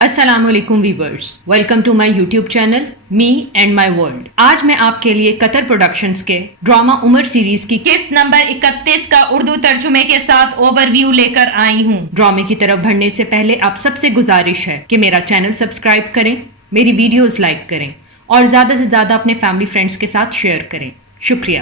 السلام علیکم viewers, welcome to my YouTube channel me and my world. آج میں آپ کے لیے قطر پروڈکشنز کے ڈرامہ عمر سیریز کی قسط نمبر 31 کا اردو ترجمے کے ساتھ اوور ویو لے کر آئی ہوں۔ ڈرامے کی طرف بڑھنے سے پہلے آپ سب سے گزارش ہے کہ میرا چینل سبسکرائب کریں، میری ویڈیوز لائک کریں اور زیادہ سے زیادہ اپنے فیملی فرینڈز کے ساتھ شیئر کریں۔ شکریہ۔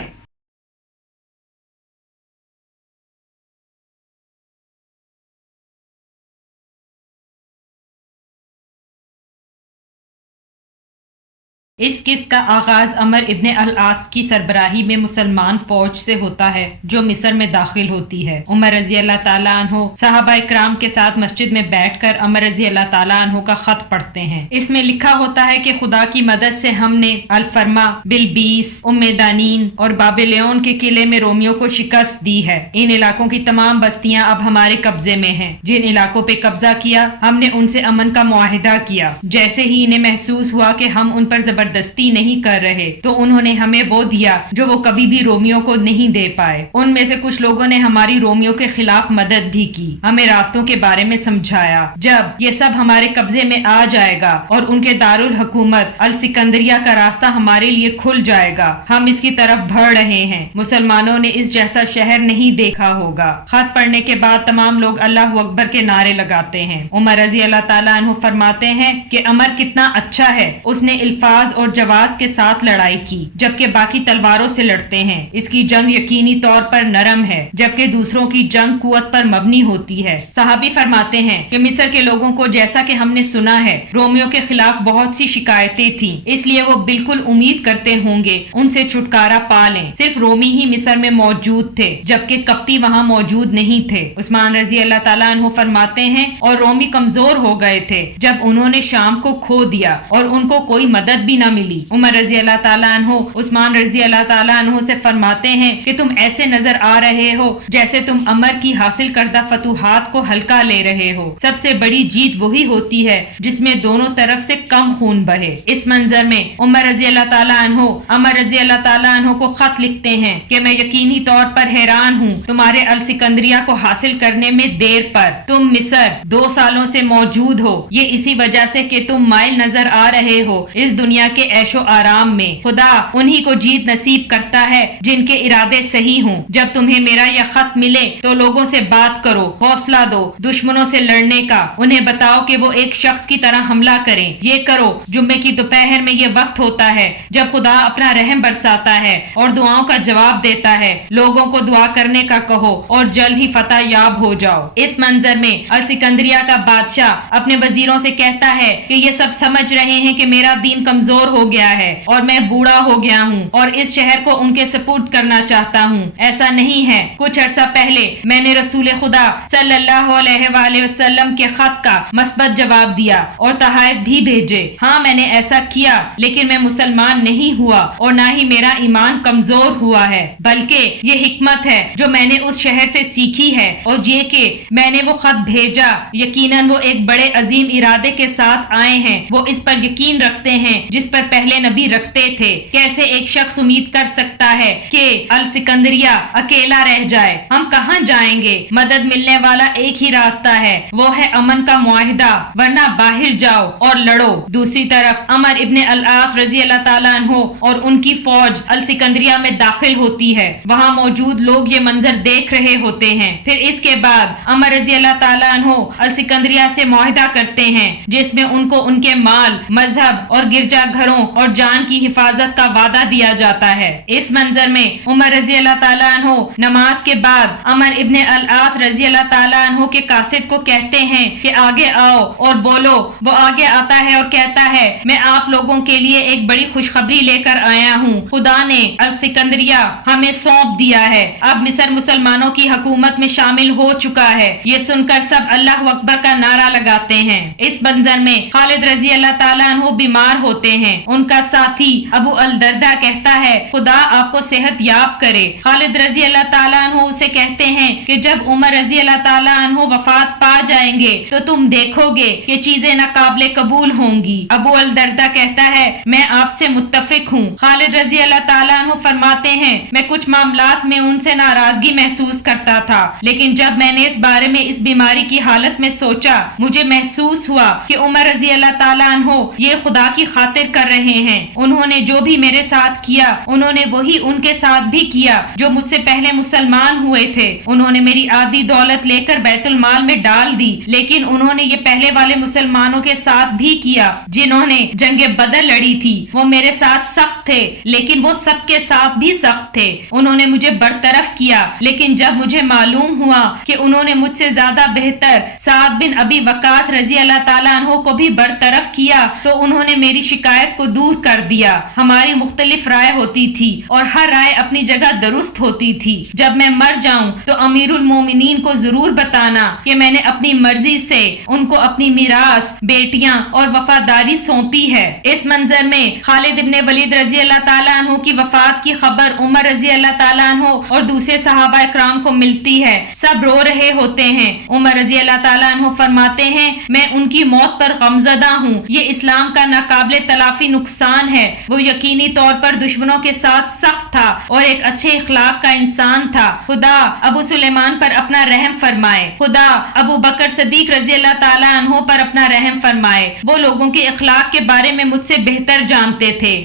اس قسط کا آغاز عمر ابن العاص کی سربراہی میں مسلمان فوج سے ہوتا ہے جو مصر میں داخل ہوتی ہے۔ عمر رضی اللہ تعالیٰ عنہ صحابہ اکرام کے ساتھ مسجد میں بیٹھ کر عمر رضی اللہ تعالیٰ عنہ کا خط پڑھتے ہیں۔ اس میں لکھا ہوتا ہے کہ خدا کی مدد سے ہم نے الفرما، بلبیس، ام دانین اور بابلیون کے قلعے میں رومیوں کو شکست دی ہے۔ ان علاقوں کی تمام بستیاں اب ہمارے قبضے میں ہیں۔ جن علاقوں پہ قبضہ کیا ہم نے ان سے امن کا معاہدہ کیا۔ جیسے ہی انہیں محسوس ہوا کہ ہم ان پر زبردستی نہیں کر رہے تو انہوں نے ہمیں وہ دیا جو وہ کبھی بھی رومیوں کو نہیں دے پائے۔ ان میں سے کچھ لوگوں نے ہماری رومیوں کے خلاف مدد بھی کی، ہمیں راستوں کے بارے میں سمجھایا۔ جب یہ سب ہمارے قبضے میں آ جائے گا اور ان کے دارالحکومت السکندریہ کا راستہ ہمارے لیے کھل جائے گا، ہم اس کی طرف بڑھ رہے ہیں۔ مسلمانوں نے اس جیسا شہر نہیں دیکھا ہوگا۔ خط پڑھنے کے بعد تمام لوگ اللہ اکبر کے نعرے لگاتے ہیں۔ عمر رضی اللہ تعالیٰ عنہ فرماتے ہیں کہ عمر کتنا اچھا ہے، اس نے الفاظ اور جواز کے ساتھ لڑائی کی جبکہ باقی تلواروں سے لڑتے ہیں۔ اس کی جنگ یقینی طور پر نرم ہے جبکہ دوسروں کی جنگ قوت پر مبنی ہوتی ہے۔ صحابی فرماتے ہیں کہ مصر کے لوگوں کو جیسا کہ ہم نے سنا ہے رومیوں کے خلاف بہت سی شکایتیں تھیں، اس لیے وہ بالکل امید کرتے ہوں گے ان سے چھٹکارا پا لیں۔ صرف رومی ہی مصر میں موجود تھے جبکہ قبطی وہاں موجود نہیں تھے۔ عثمان رضی اللہ تعالیٰ عنہ فرماتے ہیں اور رومی کمزور ہو گئے تھے جب انہوں نے شام کو کھو دیا اور ان کو کوئی مدد بھی نہ ملی۔ عمر رضی اللہ تعالیٰ عنہ عثمان رضی اللہ تعالیٰ عنہ سے فرماتے ہیں کہ تم ایسے نظر آ رہے ہو جیسے تم عمر کی حاصل کردہ فتوحات کو ہلکا لے رہے ہو۔ سب سے بڑی جیت وہی ہوتی ہے جس میں دونوں طرف سے کم خون بہے۔ اس منظر میں عمر رضی اللہ تعالیٰ عنہ عمر رضی اللہ تعالیٰ عنہ کو خط لکھتے ہیں کہ میں یقینی طور پر حیران ہوں تمہارے السکندریہ کو حاصل کرنے میں دیر پر۔ تم مصر 2 سالوں سے موجود ہو، یہ اسی وجہ سے کہ تم مائل نظر آ رہے ہو اس دنیا کے عیش و آرام میں۔ خدا انہی کو جیت نصیب کرتا ہے جن کے ارادے صحیح ہوں۔ جب تمہیں میرا یہ خط ملے تو لوگوں سے بات کرو، حوصلہ دو دشمنوں سے لڑنے کا، انہیں بتاؤ کہ وہ ایک شخص کی طرح حملہ کریں۔ یہ کرو، جمعے کی دوپہر میں یہ وقت ہوتا ہے جب خدا اپنا رحم برساتا ہے اور دعاؤں کا جواب دیتا ہے۔ لوگوں کو دعا کرنے کا کہو اور جلد ہی فتح یاب ہو جاؤ۔ اس منظر میں السکندریہ کا بادشاہ اپنے وزیروں سے کہتا ہے کہ یہ سب سمجھ رہے ہیں کہ میرا دین کمزور ہو گیا ہے اور میں بوڑھا ہو گیا ہوں اور اس شہر کو ان کے سپرد کرنا چاہتا ہوں۔ ایسا نہیں ہے۔ کچھ عرصہ پہلے میں نے رسول خدا صلی اللہ علیہ وآلہ وسلم کے خط کا مثبت جواب دیا اور تحائف بھی بھیجے۔ ہاں میں نے ایسا کیا، لیکن میں مسلمان نہیں ہوا اور نہ ہی میرا ایمان کمزور ہوا ہے، بلکہ یہ حکمت ہے جو میں نے اس شہر سے سیکھی ہے اور یہ کہ میں نے وہ خط بھیجا، یقیناً وہ ایک بڑے عظیم ارادے کے ساتھ آئے ہیں۔ وہ اس پر یقین رکھتے ہیں جس پر پہلے نبی رکھتے تھے۔ کیسے ایک شخص امید کر سکتا ہے کہ السکندریہ اکیلا رہ جائے؟ ہم کہاں جائیں گے؟ مدد ملنے والا ایک ہی راستہ ہے، وہ ہے امن کا معاہدہ، ورنہ باہر جاؤ اور لڑو۔ دوسری طرف عمر ابن العاص رضی اللہ تعالیٰ عنہ اور ان کی فوج السکندریہ میں داخل ہوتی ہے۔ وہاں موجود لوگ یہ منظر دیکھ رہے ہوتے ہیں۔ پھر اس کے بعد عمر رضی اللہ تعالیٰ عنہ السکندریہ سے معاہدہ کرتے ہیں جس میں ان کو ان کے مال، مذہب اور گرجا گھروں اور جان کی حفاظت کا وعدہ دیا جاتا ہے۔ اس منظر میں عمر رضی اللہ تعالیٰ عنہ نماز کے بعد عمر ابن العاص رضی اللہ تعالیٰ عنہ کے قاصد کو کہتے ہیں کہ آگے آؤ اور بولو۔ وہ آگے آتا ہے اور کہتا ہے میں آپ لوگوں کے لیے ایک بڑی خوشخبری لے کر آیا ہوں۔ خدا نے السکندریہ ہمیں سونپ دیا ہے، اب مصر مسلمانوں کی حکومت میں شامل ہو چکا ہے۔ یہ سن کر سب اللہ اکبر کا نعرہ لگاتے ہیں۔ اس منظر میں خالد رضی اللہ تعالیٰ عنہ بیمار ہوتے ہیں. ان کا ساتھی ابو الدرداء کہتا ہے خدا آپ کو صحت یاب کرے. خالد رضی اللہ تعالیٰ عنہ اسے کہتے ہیں کہ جب عمر رضی اللہ تعالیٰ عنہ وفات پا جائیں گے تو تم دیکھو گے کہ چیزیں ناقابل قبول ہوں گی. ابو الدرداء کہتا ہے میں آپ سے متفق ہوں. خالد رضی اللہ تعالیٰ عنہ فرماتے ہیں میں کچھ معاملات میں ان سے ناراضگی محسوس کرتا تھا، لیکن جب میں نے اس بارے میں اس بیماری کی حالت میں سوچا مجھے محسوس ہوا کہ عمر رضی اللہ تعالیٰ عنہ یہ خدا کی خاطر کر رہے ہیں. انہوں نے جو بھی میرے ساتھ کیا انہوں نے وہی ان کے ساتھ بھی کیا جو مجھ سے پہلے مسلمان ہوئے تھے. انہوں نے میری آدھی دولت لے کر بیت المال میں ڈال دی، لیکن انہوں نے یہ پہلے والے مسلمانوں کے ساتھ بھی کیا جنہوں نے جنگ بدر لڑی تھی. وہ میرے ساتھ سخت تھے لیکن وہ سب کے ساتھ بھی سخت تھے. انہوں نے مجھے برطرف کیا، لیکن جب مجھے معلوم ہوا کہ انہوں نے مجھ سے زیادہ بہتر سعد بن ابی وقاص رضی اللہ تعالیٰ عنہ کو بھی برطرف کیا تو انہوں نے میری شکایت کو دور کر دیا. ہماری مختلف رائے ہوتی تھی اور ہر رائے اپنی جگہ درست ہوتی تھی. جب میں مر جاؤں تو امیر المومنین کو ضرور بتانا کہ میں نے اپنی مرضی سے ان کو اپنی میراث، بیٹیاں اور وفاداری سونپی ہے. اس منظر میں خالد ابن ولید رضی اللہ تعالیٰ عنہ کی وفات کی خبر عمر رضی اللہ تعالیٰ عنہ اور دوسرے صحابہ اکرام کو ملتی ہے. سب رو رہے ہوتے ہیں. عمر رضی اللہ تعالیٰ عنہ فرماتے ہیں میں ان کی موت پر غمزدہ ہوں. یہ اسلام کا ناقابل تلافی نقصان ہے. وہ یقینی طور پر دشمنوں کے ساتھ سخت تھا اور ایک اچھے اخلاق کا انسان تھا. خدا ابو سلیمان پر اپنا رحم فرمائے. خدا ابو بکر صدیق رضی اللہ تعالیٰ عنہ پر اپنا رحم فرمائے. وہ لوگوں کے اخلاق کے بارے میں مجھ سے بہتر جانتے تھے.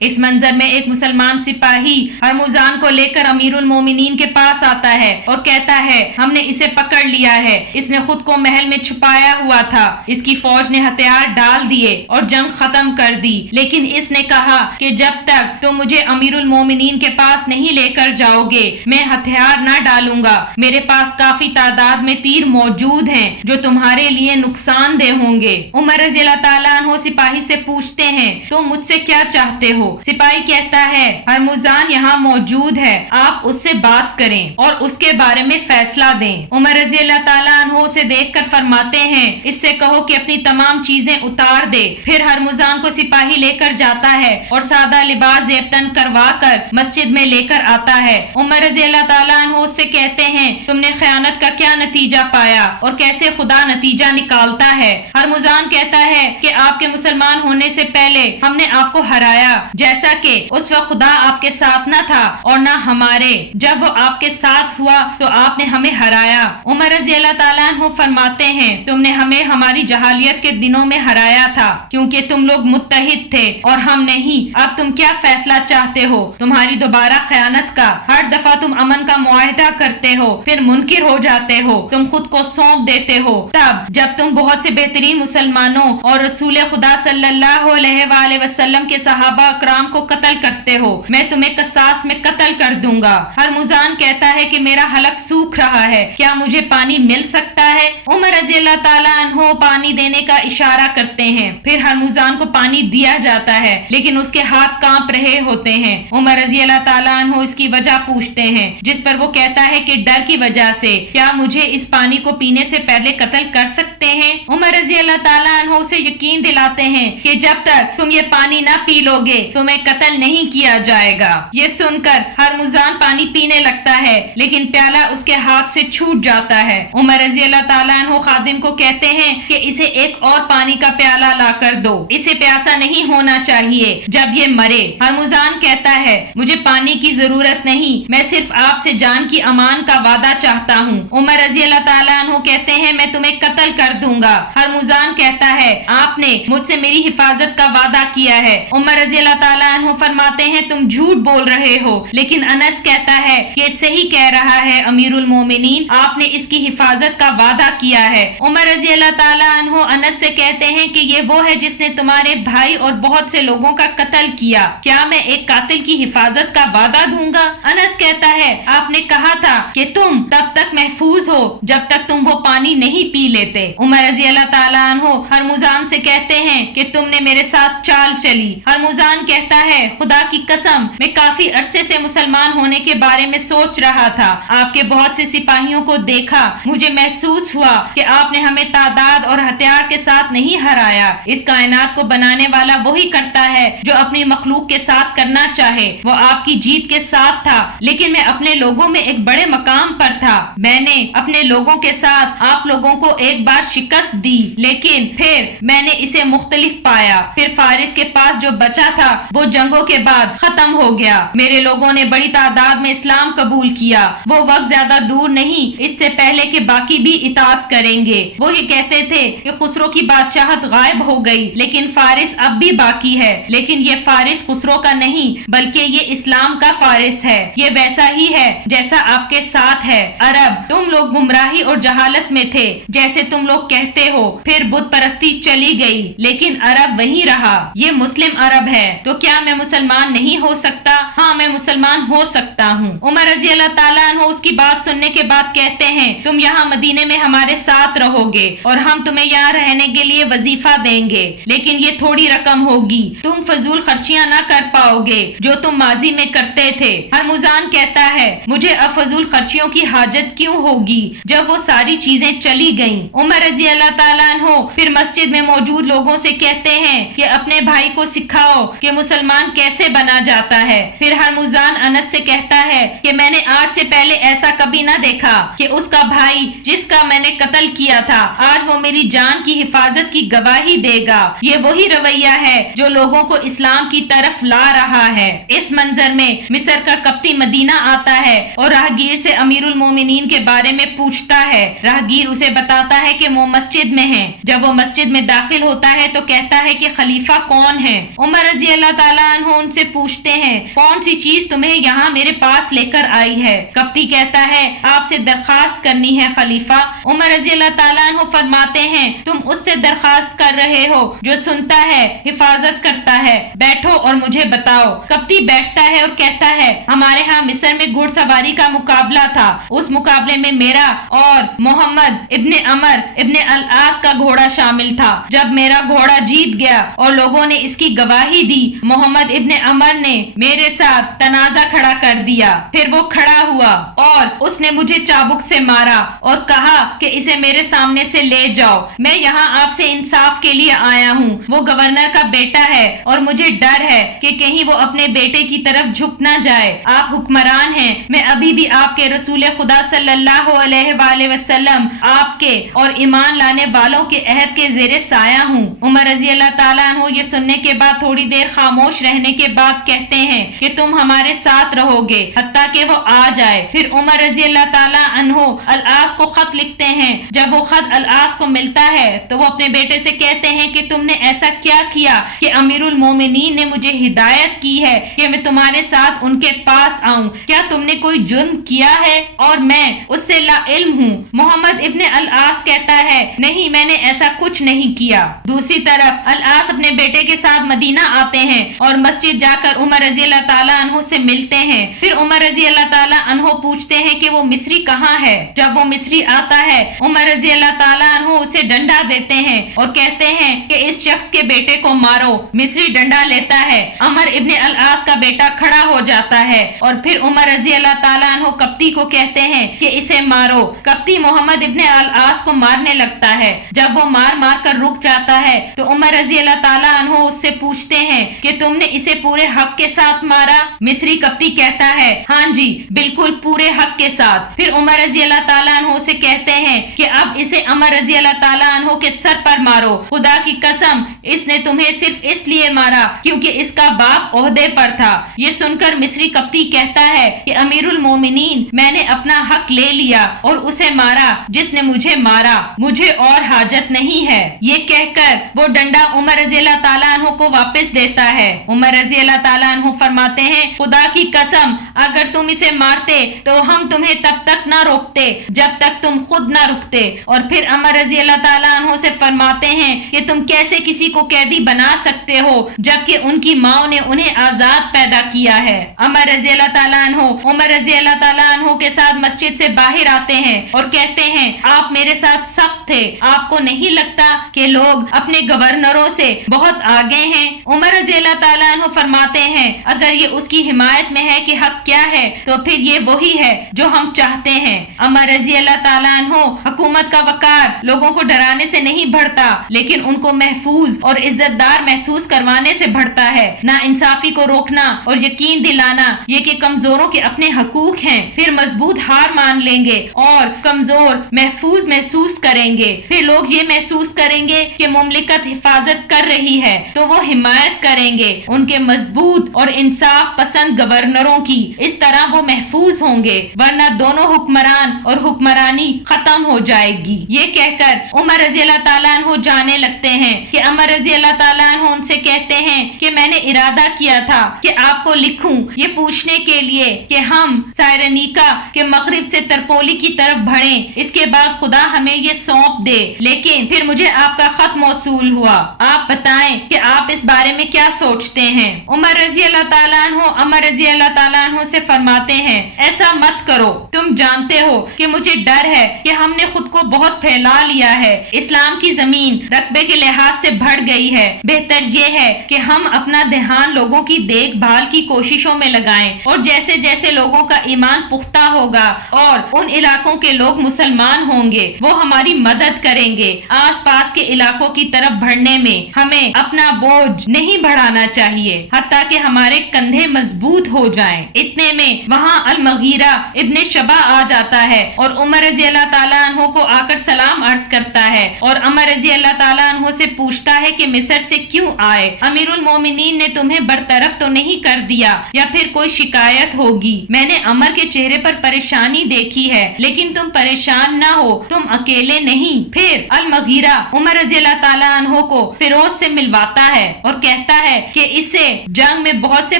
اس منظر میں ایک مسلمان سپاہی ہرمزان کو لے کر امیر المومنین کے پاس آتا ہے اور کہتا ہے ہم نے اسے پکڑ لیا ہے. اس نے خود کو محل میں چھپایا ہوا تھا. اس کی فوج نے ہتھیار ڈال دیے اور جنگ ختم کر دی، لیکن اس نے کہا کہ جب تک تم مجھے امیر المومنین کے پاس نہیں لے کر جاؤ گے میں ہتھیار نہ ڈالوں گا. میرے پاس کافی تعداد میں تیر موجود ہیں جو تمہارے لیے نقصان دہ ہوں گے. عمر رضی اللہ تعالیٰ عنہ سپاہی سے پوچھتے ہیں تم مجھ سے کیا چاہتے ہو؟ سپاہی کہتا ہے ہرمزان یہاں موجود ہے، آپ اس سے بات کریں اور اس کے بارے میں فیصلہ دیں. عمر رضی اللہ تعالیٰ عنہ اسے دیکھ کر فرماتے ہیں اس سے کہو کہ اپنی تمام چیزیں اتار دے. پھر ہرمزان کو سپاہی لے کر جاتا ہے اور سادہ لباس زیبتن کروا کر مسجد میں لے کر آتا ہے. عمر رضی اللہ تعالیٰ عنہ اس سے کہتے ہیں تم نے خیانت کا کیا نتیجہ پایا اور کیسے خدا نتیجہ نکالتا ہے؟ ہرمزان کہتا ہے کہ آپ کے مسلمان ہونے سے پہلے ہم نے آپ کو ہرایا، جیسا کہ اس وقت خدا آپ کے ساتھ نہ تھا اور نہ ہمارے. جب وہ آپ کے ساتھ ہوا تو آپ نے ہمیں ہرایا. عمر رضی اللہ تعالیٰ عنہ فرماتے ہیں تم نے ہمیں ہماری جہالیت کے دنوں میں ہرایا تھا کیونکہ تم لوگ متحد تھے اور ہم نہیں. اب تم کیا فیصلہ چاہتے ہو؟ تمہاری دوبارہ خیانت کا. ہر دفعہ تم امن کا معاہدہ کرتے ہو پھر منکر ہو جاتے ہو. تم خود کو سونپ دیتے ہو تب جب تم بہت سے بہترین مسلمانوں اور رسول خدا صلی اللہ علیہ وآلہ وسلم کے صحابہ اکرام کو قتل کرتے ہو. میں تمہیں قصاص میں قتل کر دوں گا. ہرمزان کہتا ہے کہ میرا حلق سوکھ رہا ہے، کیا مجھے پانی مل سکتا ہے؟ عمر رضی اللہ تعالیٰ عنہ پانی دینے کا اشارہ کرتے ہیں. پھر ہرمزان کو پانی دیا جاتا ہے لیکن اس کے ہاتھ کانپ رہے ہوتے ہیں. عمر رضی اللہ تعالیٰ عنہ اس کی وجہ پوچھتے ہیں جس پر وہ کہتا ہے کہ ڈر کی وجہ سے. کیا مجھے اس پانی کو پینے سے پہلے قتل کر سکتے ہیں؟ عمر رضی اللہ تعالیٰ عنہ اسے یقین دلاتے ہیں کہ جب تک تم یہ پانی نہ پی لو گے تمہیں قتل نہیں کیا جائے گا. یہ سن کر ہرمزان پانی پینے لگتا ہے لیکن پیالہ اس کے ہاتھ سے چھوٹ جاتا ہے. عمر رضی اللہ تعالیٰ عنہ خادم کو کہتے ہیں کہ اسے ایک اور پانی کا پیالہ لا کر دو، اسے پیاسا نہیں ہونا چاہیے جب یہ مرے. ہرمزان کہتا ہے مجھے پانی کی ضرورت نہیں، میں صرف آپ سے جان کی امان کا وعدہ چاہتا ہوں. عمر رضی اللہ تعالیٰ عنہ کہتے ہیں میں تمہیں قتل کر دوں گا. ہرمزان کہتا ہے آپ نے مجھ سے میری حفاظت کا وعدہ کیا ہے. عمر رضی اللہ تعالیٰ عنہ فرماتے ہیں تم جھوٹ بول رہے ہو. لیکن انس کہتا ہے یہ صحیح کہہ رہا ہے امیر المومنین، آپ نے اس کی حفاظت کا وعدہ کیا ہے. عمر رضی اللہ تعالیٰ عنہ انس سے کہتے ہیں کہ یہ وہ ہے جس نے تمہارے بھائی اور بہت سے لوگوں کا قتل کیا، کیا میں ایک قاتل کی حفاظت کا وعدہ دوں گا؟ انس کہتا ہے آپ نے کہا تھا کہ تم تب تک محفوظ ہو جب تک تم وہ پانی نہیں پی لیتے. عمر رضی اللہ تعالیٰ عنہ ہرمزان سے کہتے ہیں کہ تم نے میرے ساتھ چال چلی. ہرمزان کہتا ہے خدا کی قسم میں کافی عرصے سے مسلمان ہونے کے بارے میں سوچ رہا تھا. آپ کے بہت سے سپاہیوں کو دیکھا. مجھے محسوس ہوا کہ آپ نے ہمیں تعداد اور ہتھیار کے ساتھ نہیں ہرایا. اس کائنات کو بنانے والا وہی کرتا ہے جو اپنی مخلوق کے ساتھ کرنا چاہے. وہ آپ کی جیت کے ساتھ تھا لیکن میں اپنے لوگوں میں ایک بڑے مقام پر تھا. میں نے اپنے لوگوں کے ساتھ آپ لوگوں کو ایک بار شکست دی لیکن پھر میں نے اسے مختلف پایا. پھر فارس کے پاس جو بچا تھا وہ جنگوں کے بعد ختم ہو گیا. میرے لوگوں نے بڑی تعداد میں اسلام قبول کیا. وہ وقت زیادہ دور نہیں اس سے پہلے کہ باقی بھی اطاعت کریں گے. وہ یہ کہتے تھے کہ خسرو کی بادشاہت غائب ہو گئی لیکن فارس اب بھی باقی ہے. لیکن یہ فارس خسرو کا نہیں بلکہ یہ اسلام کا فارس ہے. یہ ویسا ہی ہے جیسا آپ کے ساتھ ہے. عرب تم لوگ گمراہی اور جہالت میں تھے جیسے تم لوگ کہتے ہو. پھر بت پرستی چلی گئی لیکن عرب وہی رہا. یہ مسلم عرب ہے تو کیا میں مسلمان نہیں ہو سکتا؟ ہاں میں مسلمان ہو سکتا ہوں. عمر رضی اللہ تعالیٰ عنہ اس کی بات سننے کے بعد کہتے ہیں تم یہاں مدینے میں ہمارے ساتھ رہو گے اور ہم تمہیں یہاں رہنے کے لیے وظیفہ دیں گے لیکن یہ تھوڑی رقم ہوگی. تم فضول خرچیاں نہ کر پاؤ گے جو تم ماضی میں کرتے تھے. ہرمزان کہتا ہے مجھے اب فضول خرچیوں کی حاجت کیوں ہوگی جب وہ ساری چیزیں چلی گئیں. عمر رضی اللہ تعالیٰ عنہ پھر مسجد میں موجود لوگوں سے کہتے ہیں کہ اپنے بھائی کو سکھاؤ کہ مسلمان کیسے بنا جاتا ہے. پھر ہرمزان انس سے کہتا ہے کہ میں نے آج سے پہلے ایسا کبھی نہ دیکھا کہ اس کا بھائی جس کا میں نے قتل کیا تھا آج وہ میری جان کی حفاظت کی گواہی دے گا. یہ وہی رویہ ہے جو لوگوں کو اسلام کی طرف لا رہا ہے. اس منظر میں مصر کا کپتی مدینہ آتا ہے اور راہگیر سے امیر المومنین کے بارے میں پوچھتا ہے. راہگیر اسے بتاتا ہے کہ وہ مسجد میں ہیں. جب وہ مسجد میں داخل ہوتا ہے تو کہتا ہے کہ خلیفہ کون ہے؟ عمر رضی اللہ تعالیٰ عنہ ان سے پوچھتے ہیں کون سی چیز تمہیں یہاں میرے پاس لے کر آئی ہے؟ کپتی کہتا ہے آپ سے درخواست کرنی ہے خلیفہ. عمر رضی اللہ تعالیٰ عنہ فرماتے ہیں تم اس سے درخواست کر رہے ہو جو سنتا ہے حفاظت کرتا ہے. بیٹھو اور مجھے بتاؤ. کپتی بیٹھتا ہے اور کہتا ہے ہمارے ہاں مصر میں گھڑ سواری کا مقابلہ تھا. اس مقابلے میں میرا اور محمد ابن عمر ابن العاص کا گھوڑا شامل تھا. جب میرا گھوڑا جیت گیا اور لوگوں نے اس کی گواہی دی محمد ابن عمر نے میرے ساتھ تنازع کھڑا کر دیا. پھر وہ کھڑا ہوا اور اس نے مجھے چابک سے مارا اور کہا کہ اسے میرے سامنے سے لے جاؤ. میں یہاں آپ سے انصاف کے لیے آیا ہوں. وہ گورنر کا بیٹا ہے اور مجھے ڈر ہے کہ کہیں وہ اپنے بیٹے کی طرف جھک نہ جائے. آپ حکمران ہیں. میں ابھی بھی آپ کے رسول خدا صلی اللہ علیہ وآلہ وسلم آپ کے اور ایمان لانے والوں کے عہد کے زیر سایہ ہوں. عمر رضی اللہ تعالیٰ عنہ یہ سننے کے بعد تھوڑی دیر خاموش رہنے کے بعد کہتے ہیں کہ تم ہمارے ساتھ رہو گے حتیٰ کہ وہ آ جائے. پھر عمر رضی اللہ تعالیٰ عنہ العاص کو خط لکھتے ہیں. جب وہ خط العاص کو ملتا ہے تو وہ اپنے بیٹے سے کہتے ہیں کہ تم نے ایسا کیا کیا کہ امیر المومنین نے مجھے ہدایت کی ہے کہ میں تمہارے ساتھ ان کے پاس آؤں. کیا تم نے کوئی جرم کیا ہے اور میں اس سے لا علم ہوں؟ محمد ابن العاص کہتا ہے نہیں میں نے ایسا کچھ نہیں کیا. دوسری طرف العاص اپنے بیٹے کے ساتھ مدینہ آتے ہیں اور مسجد جا کر عمر رضی اللہ تعالیٰ عنہ سے ملتے ہیں. پھر عمر رضی اللہ تعالیٰ عنہ پوچھتے ہیں کہ وہ مصری کہاں ہے. جب وہ مصری آتا ہے عمر رضی اللہ تعالیٰ عنہ اسے ڈنڈا دیتے ہیں اور کہتے ہیں کہ اس شخص کے بیٹے کو مارو. مصری ڈنڈا لیتا ہے. عمر ابن العاص کا بیٹا کھڑا ہو جاتا ہے اور پھر عمر رضی اللہ تعالیٰ عنہ کپتی کو کہتے ہیں کہ اسے مارو. کپتی محمد ابن العاص کو مارنے لگتا ہے. جب وہ مار کر رک جاتا ہے تو عمر رضی اللہ تعالیٰ عنہ اس سے پوچھتے ہیں کہ تم نے اسے پورے حق کے ساتھ مارا؟ مصری کپتی کہتا ہے ہاں جی بالکل پورے حق کے ساتھ. پھر عمر رضی اللہ تعالیٰ عنہ سے کہتے ہیں کہ اب اسے عمر رضی اللہ تعالیٰ عنہ کے سر پر مارو. خدا کی قسم اس نے تمہیں صرف اس لیے مارا کیونکہ اس کا باپ عہدے پر تھا. یہ سن کر مصری کپتی کہتا ہے کہ امیر المومنین میں نے اپنا حق لے لیا اور اسے مارا جس نے مجھے مارا. مجھے اور حاجت نہیں ہے. یہ کہہ کر وہ ڈنڈا عمر رضی اللہ تعالیٰ عنہ کو واپس دیتا ہے. عمر رضی اللہ تعالیٰ عنہ فرماتے ہیں خدا کی قسم اگر تم اسے مارتے تو ہم تمہیں تب تک نہ روکتے جب تک تم خود نہ رکتے. اور پھر عمر رضی اللہ تعالیٰ عنہ سے فرماتے ہیں کہ تم کیسے کسی کو قیدی بنا سکتے ہو جبکہ ان کی ماں نے انہیں آزاد پیدا کیا ہے. عمر رضی اللہ تعالیٰ عنہ عمر رضی اللہ تعالیٰ عنہ کے ساتھ مسجد سے باہر آتے ہیں اور کہتے ہیں آپ میرے ساتھ سخت تھے. آپ کو نہیں لگتا کہ لوگ اپنے گورنروں سے بہت آگے ہیں؟ عمر رضی اللہ تعالیٰ عنہ فرماتے ہیں اگر یہ اس کی حمایت میں ہے کہ حق کیا ہے تو پھر یہ وہی ہے جو ہم چاہتے ہیں۔ عمر رضی اللہ تعالیٰ عنہ حکومت کا وقار لوگوں کو ڈرانے سے نہیں بڑھتا لیکن ان کو محفوظ اور عزت دار محسوس کروانے سے بڑھتا ہے۔ نا انصافی کو روکنا اور یقین دلانا یہ کہ کمزوروں کے اپنے حقوق ہیں، پھر مضبوط ہار مان لیں گے اور کمزور محفوظ محسوس کریں گے۔ پھر لوگ یہ محسوس کریں گے کہ مملکت حفاظت کر رہی ہے تو وہ حمایت کریں گے ان کے مضبوط اور انصاف پسند گورنروں کی، اس طرح وہ محفوظ ہوں گے، ورنہ دونوں حکمران اور حکمرانی ختم ہو جائے گی۔ یہ کہہ کر عمر رضی اللہ تعالیٰ عنہ جانے لگتے ہیں کہ عمر رضی اللہ تعالیٰ عنہ ان سے کہتے ہیں کہ میں نے ارادہ کیا تھا کہ آپ کو لکھوں یہ پوچھنے کے لیے کہ ہم سائرنیکا کے مغرب سے ترپولی کی طرف بڑھیں، اس کے بعد خدا ہمیں یہ سونپ دے، لیکن پھر مجھے آپ کا خط موصول ہوا۔ آپ بتائیں کہ آپ اس بارے میں کیا سوچتے ہیں؟ عمر رضی اللہ تعالیٰ عنہ سے فرماتے ہیں ایسا مت کرو، تم جانتے ہو کہ مجھے ڈر ہے کہ ہم نے خود کو بہت پھیلا لیا ہے، اسلام کی زمین رقبے کے لحاظ سے بڑھ گئی ہے، بہتر یہ ہے کہ ہم اپنا دھیان لوگوں کی دیکھ بھال کی کوششوں میں لگائیں، اور جیسے جیسے لوگوں کا ایمان پختہ ہوگا اور ان علاقوں کے لوگ مسلمان ہوں گے وہ ہماری مدد کریں گے۔ آس پاس کے علاقوں کی طرف بڑھنے میں ہمیں اپنا بوجھ نہیں بڑھانا چاہیے حتیٰ کہ ہمارے کندھے مضبوط ہو جائیں۔ اتنے میں وہاں المغیرہ ابن شبہ آ جاتا ہے اور عمر رضی اللہ تعالیٰ عنہ کو آ کر سلام عرض کرتا ہے اور عمر رضی اللہ تعالیٰ عنہ سے پوچھتا ہے کہ مصر سے کیوں آئے؟ امیر المومنین نے تمہیں برطرف تو نہیں کر دیا یا پھر کوئی شکایت ہوگی؟ میں نے عمر کے چہرے پر پریشانی دیکھی ہے، لیکن تم پریشان نہ ہو، تم اکیلے نہیں۔ پھر المغیرہ عمر رضی اللہ تعالیٰ عنہ کو فیروز سے ملواتا ہے اور کہتا ہے کہ اسے جنگ میں بہت سے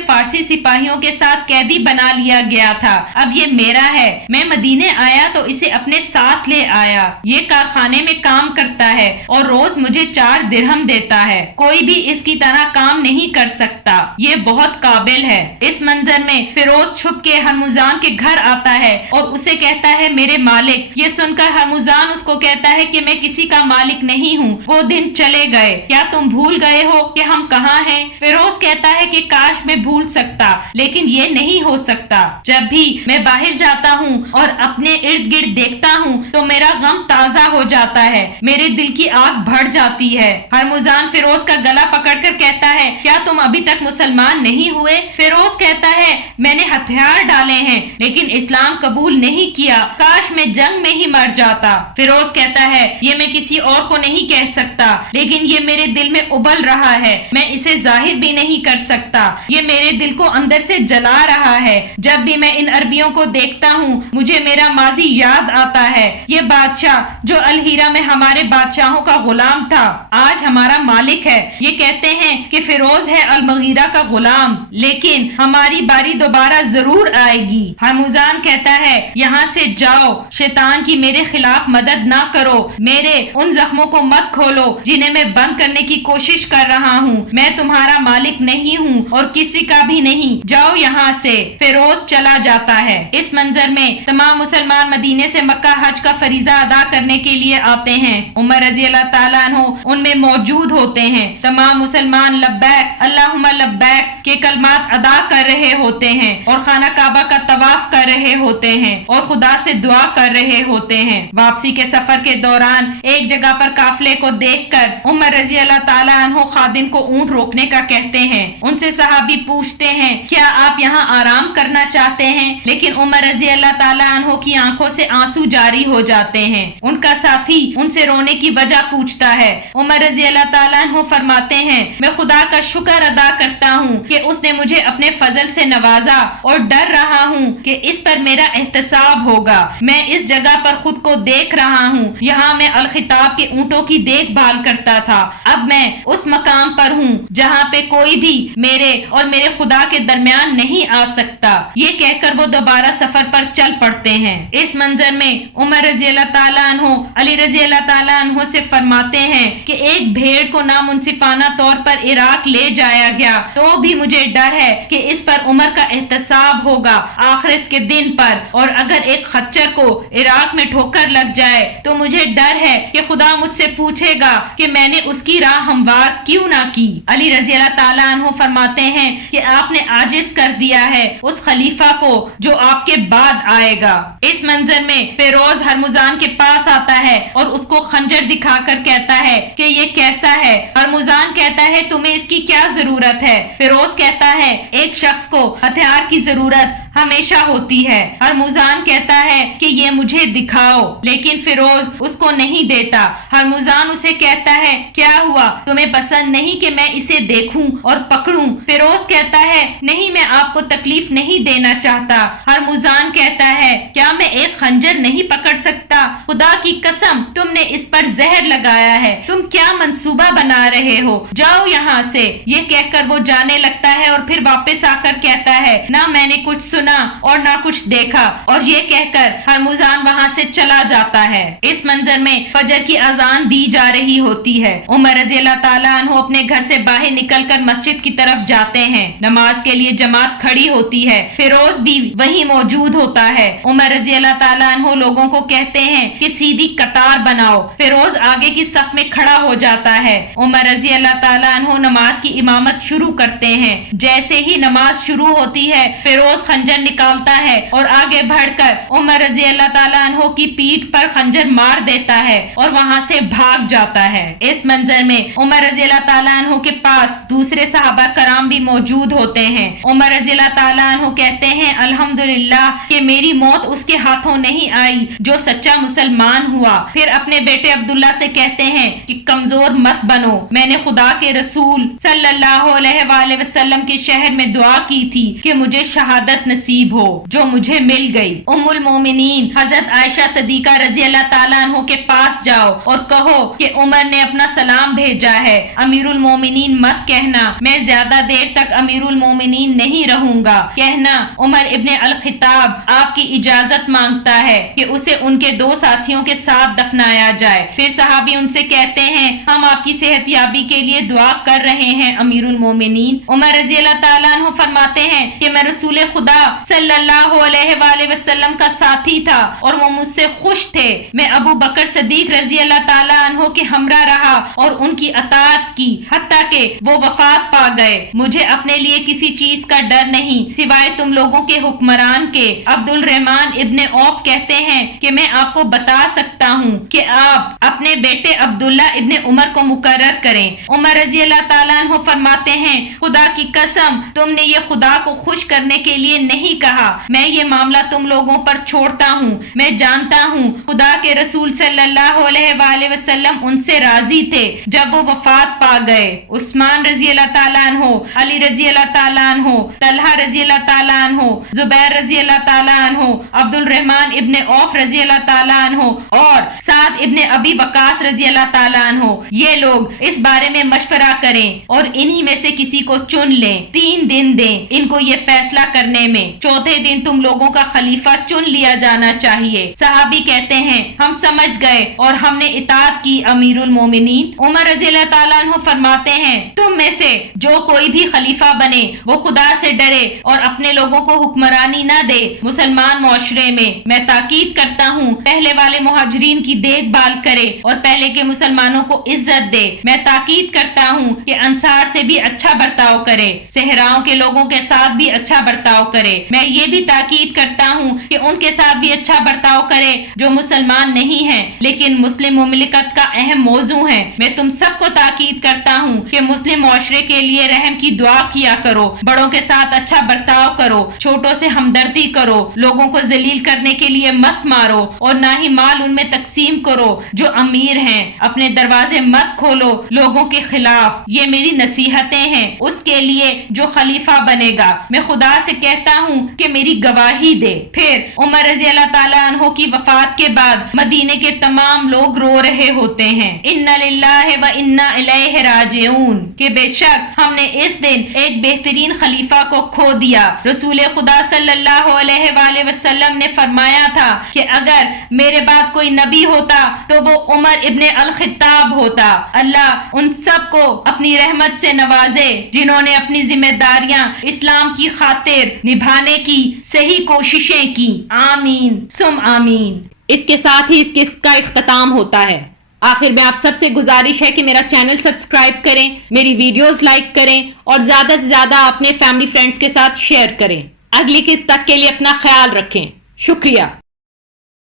فارسی سپاہیوں کے ساتھ قیدی بنا لیا گیا تھا، اب یہ میرا ہے۔ میں مدینے آیا تو اسے اپنے ساتھ لے آیا، یہ کارخانے میں کام کرتا ہے اور روز مجھے 4 درہم دیتا ہے، کوئی بھی اس کی طرح کام نہیں کر سکتا، یہ بہت قابل ہے۔ اس منظر میں فیروز چھپ کے ہرمزان کے گھر آتا ہے اور اسے کہتا ہے میرے مالک۔ یہ سن کر ہرمزان اس کو کہتا ہے کہ میں کسی کا مالک نہیں ہوں، وہ دن چلے گئے، کیا تم بھول گئے ہو کہ ہم کہاں ہیں؟ فیروز کہتا ہے کہ کاش میں بھول سکتا، لیکن یہ نہیں ہو سکتا، جب بھی میں باہر جاتا ہوں اور اپنے ارد گرد دیکھتا ہوں تو میرا غم تازہ ہو جاتا ہے، میرے دل کی آگ بڑھ جاتی ہے۔ ہرمزان فیروز کا گلا پکڑ کر کہتا ہے کیا تم ابھی تک مسلمان نہیں ہوئے؟ فیروز کہتا ہے میں نے ہتھیار ڈالے ہیں لیکن اسلام قبول نہیں کیا، کاش میں جنگ میں ہی مر جاتا۔ فیروز کہتا ہے یہ میں کسی اور کو نہیں کہہ سکتا، لیکن یہ میرے دل میں ابل رہا ہے، میں اسے ظاہر بھی نہیں کر سکتا، یہ میرے دل کو اندر سے جلا رہا ہے۔ جب بھی میں ان عربیوں کو دیکھتا ہوں مجھے میرا ماضی یاد آتا ہے، یہ بادشاہ جو الہیرا میں ہمارے بادشاہوں کا غلام تھا آج ہمارا مالک ہے۔ یہ کہتے ہیں کہ فیروز ہے المغیرہ کا غلام، لیکن ہماری باری دوبارہ ضرور آئے گی۔ ہرمزان کہتا ہے یہاں سے جاؤ، شیطان کی میرے خلاف مدد نہ کرو، میرے ان زخموں کو مت کھولو جنہیں میں بند کرنے کی کوشش کر رہا ہوں، میں تمہارا مالک نہیں ہوں اور کسی کا بھی نہیں، جاؤ یہاں سے۔ فیروز چلا جاتا ہے۔ اس منظر میں تمام مسلمان مدینے سے مکہ حج کا فریضہ ادا کرنے کے لیے آتے ہیں، عمر رضی اللہ تعالیٰ عنہ ان میں موجود ہوتے ہیں، تمام مسلمان لبیک اللہم لبیک کے کلمات ادا کر رہے ہوتے ہیں اور خانہ کعبہ کا طواف کر رہے ہوتے ہیں اور خدا سے دعا کر رہے ہوتے ہیں۔ واپسی کے سفر کے دوران ایک جگہ پر قافلے کو دیکھ کر عمر رضی اللہ تعالیٰ عنہ خادم کو اونٹ روکنے کا کہتے ہیں۔ ان سے صحابی پوچھتے ہیں کیا آپ یہاں آرام کرنا چاہتے ہیں؟ لیکن عمر رضی اللہ تعالیٰ عنہ کی آنکھوں سے آنسو جاری ہو جاتے ہیں۔ ان کا ساتھی ان سے رونے کی وجہ پوچھتا ہے، عمر رضی اللہ تعالیٰ عنہ فرماتے ہیں میں خدا کا شکر ادا کرتا ہوں کہ اس نے مجھے اپنے فضل سے نوازا اور ڈر رہا ہوں کہ اس پر میرا احتساب ہوگا۔ میں اس جگہ پر خود کو دیکھ رہا ہوں، یہاں میں الخطاب کے اونٹوں کی دیکھ بھال کرتا تھا، اب میں اس مقام پر ہوں جہاں پہ کوئی بھی میرے اور میرے خدا کے درمیان نہیں آ سکتا۔ یہ کہہ کر وہ دوبارہ سفر پر چل پڑتے ہیں۔ اس منظر میں عمر رضی اللہ تعالیٰ عنہ علی رضی اللہ تعالیٰ عنہ سے فرماتے ہیں کہ ایک بھیڑ کو نامنصفانہ طور پر عراق لے جایا گیا تو بھی مجھے ڈر ہے کہ اس پر عمر کا احتساب ہوگا آخرت کے دن پر، اور اگر ایک خچر کو عراق میں ٹھوکر لگ جائے تو مجھے ڈر ہے کہ خدا مجھ سے پوچھے گا کہ میں نے اس کی راہ ہموار کیوں نہ کی۔ علی رضی رضی اللہ تعالیٰ عنہ فرماتے ہیں کہ آپ نے عاجز کر دیا ہے اس خلیفہ کو جو آپ کے بعد آئے گا۔ اس منظر میں فیروز ہرمزان کے پاس آتا ہے اور اس کو خنجر دکھا کر کہتا ہے کہ یہ کیسا ہے؟ ہرمزان کہتا ہے تمہیں اس کی کیا ضرورت ہے؟ فیروز کہتا ہے ایک شخص کو ہتھیار کی ضرورت ہمیشہ ہوتی ہے۔ ہرمزان کہتا ہے کہ یہ مجھے دکھاؤ، لیکن فیروز اس کو نہیں دیتا۔ ہرمزان اسے کہتا ہے کیا ہوا، تمہیں پسند نہیں کہ میں اسے دیکھوں اور پکڑوں؟ فیروز کہتا ہے نہیں، میں آپ کو تکلیف نہیں دینا چاہتا۔ ہرمزان کہتا ہے کیا میں ایک خنجر نہیں پکڑ سکتا؟ خدا کی قسم تم نے اس پر زہر لگایا ہے، تم کیا منصوبہ بنا رہے ہو؟ جاؤ یہاں سے۔ یہ کہہ کر وہ جانے لگتا ہے اور پھر واپس آ کر کہتا ہے نہ میں نے کچھ سنا اور نہ کچھ دیکھا، اور یہ کہہ کر ہرمزان وہاں سے چلا جاتا ہے۔ اس منظر میں فجر کی اذان دی جا رہی ہوتی ہے۔ عمر رضی اللہ تعالیٰ عنہ اپنے گھر سے باہر نکل کر مسجد کی طرف جاتے ہیں۔ نماز کے لیے جماعت کھڑی ہوتی ہے، فیروز بھی وہی موجود ہوتا ہے۔ عمر رضی اللہ تعالیٰ عنہ لوگوں کو کہتے ہیں کہ سیدھی قطار بناؤ۔ فیروز آگے کی صف میں کھڑا ہو جاتا ہے۔ عمر رضی اللہ تعالیٰ عنہ نماز کی امامت شروع کرتے ہیں۔ جیسے ہی نماز شروع ہوتی ہے فیروز خنجر نکالتا ہے اور آگے بڑھ کر عمر رضی اللہ تعالیٰ عنہ کی پیٹھ پر خنجر مار دیتا ہے اور وہاں سے بھاگ جاتا ہے۔ اس منظر میں عمر رضی اللہ تعالیٰ عنہ کے پاس دوسرے صحابہ کرام بھی موجود ہوتے ہیں۔ عمر رضی اللہ تعالیٰ عنہ کہتے ہیں الحمدللہ کہ میری موت اس کے ہاتھوں نہیں آئی جو سچا مسلمان ہوا۔ پھر اپنے بیٹے عبداللہ سے کہتے ہیں کہ کمزور مت بنو، میں نے خدا کے رسول صلی اللہ علیہ وآلہ وسلم کے شہر میں دعا کی تھی کہ مجھے شہادت نصیب ہو، جو مجھے مل گئی۔ ام المومنین حضرت عائشہ صدیقہ رضی اللہ تعالیٰ عنہ کے پاس جاؤ اور کہو کہ عمر نے اپنا سلام بھیجا ہے، امیر المومنین مت کہنا، میں زیادہ دیر تک امیر المومنین نہیں رہوں گا، کہنا عمر ابن الخطاب آپ کی اجازت مانگتا ہے کہ اسے ان کے دو ساتھیوں کے ساتھ دفنایا جائے۔ پھر صحابی ان سے کہتے ہیں ہم آپ کی صحت یابی کے لیے دعا کر رہے ہیں امیر المومنین۔ عمر رضی اللہ تعالیٰ عنہ فرماتے ہیں کہ میں رسول خدا صلی اللہ علیہ وآلہ وسلم کا ساتھی تھا اور وہ مجھ سے خوش تھے۔ میں ابو بکر صدیق رضی اللہ تعالیٰ عنہ کے ہمراہ رہا اور ان کی اطاعت کی حتیٰ کہ وہ وفات پا گئے۔ مجھے اپنے لیے کسی چیز کا ڈر نہیں سوائے تم لوگوں کے حکمران کے۔ عبد الرحمن ابن عوف کہتے ہیں کہ میں آپ کو بتا سکتا ہوں کہ آپ اپنے بیٹے عبداللہ ابن عمر کو مقرر کریں۔ عمر رضی اللہ تعالیٰ عنہ فرماتے ہیں خدا کی قسم تم نے یہ خدا کو خوش کرنے کے لیے نہیں کہا، میں یہ معاملہ تم لوگوں پر چھوڑتا ہوں۔ میں جانتا ہوں خدا کے رسول صلی اللہ علیہ وآلہ وسلم ان سے راضی تھے جب وہ وفات پا گئے۔ عثمان رضی اللہ تعالیٰ عنہ، علی رضی اللہ تعالیٰ عنہ، طلحہ رضی اللہ تعالیٰ عنہ، زبیر رضی اللہ تعالیٰ عنہ، عبد الرحمن ابن عوف رضی اللہ تعالیٰ عنہ اور سعد ابن ابی وقاص رضی اللہ تعالیٰ عنہ، یہ لوگ اس بارے میں مشورہ کریں اور انہی میں سے کسی کو چن لیں۔ 3 دن دیں ان کو یہ فیصلہ کرنے میں، چوتھے دن تم لوگوں کا خلیفہ چن لیا جانا چاہیے۔ صحابی کہتے ہیں ہم سمجھ گئے اور ہم نے اطاعت کی امیر المومنین۔ عمر رضی اللہ تعالیٰ عنہ فرماتے ہیں تم میں سے جو کوئی بھی خلیفہ بنے وہ خدا سے ڈرے اور اپنے لوگوں کو حکمرانی نہ دے مسلمان معاشرے میں۔ میں تاکید کرتا ہوں پہلے والے مہاجرین کی دیکھ بھال کرے اور پہلے کے مسلمانوں کو عزت دے۔ میں تاکید کرتا ہوں کہ انصار سے بھی اچھا برتاؤ کرے، صحراؤں کے لوگوں کے ساتھ بھی اچھا برتاؤ کرے۔ میں یہ بھی تاکید کرتا ہوں کہ ان کے ساتھ بھی اچھا برتاؤ کرے جو مسلمان نہیں ہیں لیکن مسلم مملکت کا اہم موضوع ہے۔ میں تم سب کو تاکید کرتا ہوں کہ مسلم معاشرے کے لیے رحم کی دعا کیا کرو، بڑوں کے ساتھ اچھا برتاؤ کرو، چھوٹوں سے ہمدردی کرو، لوگوں کو ذلیل کرنے کے لیے مت مارو اور نہ ہی مال ان میں تقسیم کرو جو امیر ہیں، اپنے دروازے مت کھولو لوگوں کے خلاف۔ یہ میری نصیحتیں ہیں اس کے لیے جو خلیفہ بنے گا۔ میں خدا سے کہتا ہوں کہ میری گواہی دے۔ پھر عمر رضی اللہ تعالیٰ عنہ کی وفات کے بعد مدینے کے تمام لوگ رو رہے ہوتے ہیں، انا للہ و انا الیہ راجعون، کہ بے شک ہم نے اس دن ایک بہترین خلیفہ کو کھو دیا۔ رسول خدا صلی اللہ علیہ وآلہ وسلم نے فرمایا تھا کہ اگر میرے بعد کوئی نبی ہوتا تو وہ عمر ابن الخطاب ہوتا۔ اللہ ان سب کو اپنی رحمت سے نوازے جنہوں نے اپنی ذمہ داریاں اسلام کی خاطر نبھانے کی صحیح کوششیں کی۔ آمین ثم آمین۔ اس کے ساتھ ہی اس کا اختتام ہوتا ہے۔ آخر میں آپ سب سے گزارش ہے کہ میرا چینل سبسکرائب کریں، میری ویڈیوز لائک کریں اور زیادہ سے زیادہ اپنے فیملی فرینڈز کے ساتھ شیئر کریں۔ اگلی قسط تک کے لیے اپنا خیال رکھیں۔ شکریہ۔